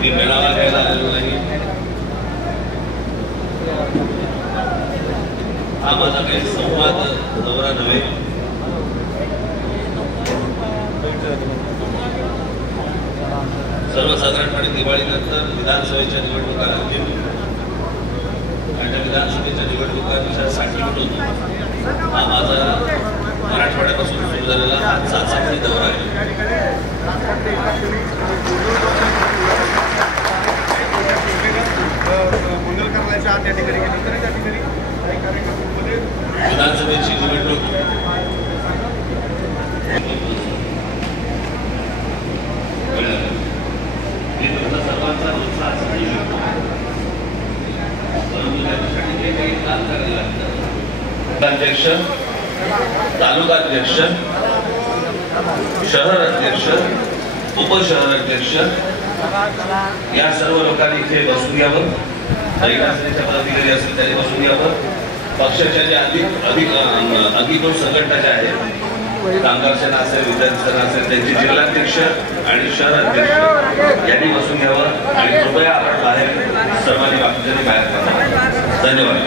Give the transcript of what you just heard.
मी मेळावा घ्यायला आलेलो नाही. हा माझा काही संवाद दौरा नव्हे. सर्वसाधारणपणे दिवाळीनंतर विधानसभेच्या निवडणुका लागतील आणि त्या विधानसभेच्या निवडणुकांच्या साठी हा माझा मराठवाड्यापासून सुरू झालेला हा 7 दौरा आहे. विधानसभेची निवडणूक सर्वांचा उत्साह परंतु त्याच्यासाठी काही काम करायला लागतं. अध्यक्ष, तालुका अध्यक्ष, शहर अध्यक्ष, उपशहर अध्यक्ष या सर्व लोकांनी इथे बसून यावं. दैनासेनेच्या पदाधिकारी असतील त्यांनी बसून यावं. पक्षाच्या जे अधिकृत संघटना ज्या आहेत, कामगार सेना असेल, विद्यार्थी सेना असेल, त्यांचे जिल्हाध्यक्ष आणि शहर अध्यक्ष यांनी बसून घ्यावं आणि कृपया आपण बाहेर सर्वांनी बाकीच्यांनी बाहेर पडावं. धन्यवाद.